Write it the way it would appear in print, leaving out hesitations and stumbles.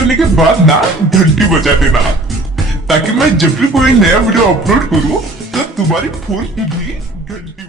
करने के बाद ना घंटी बजा देना, ताकि मैं जब भी कोई नया वीडियो अपलोड करूँ तो तुम्हारी फोन की भी घंटी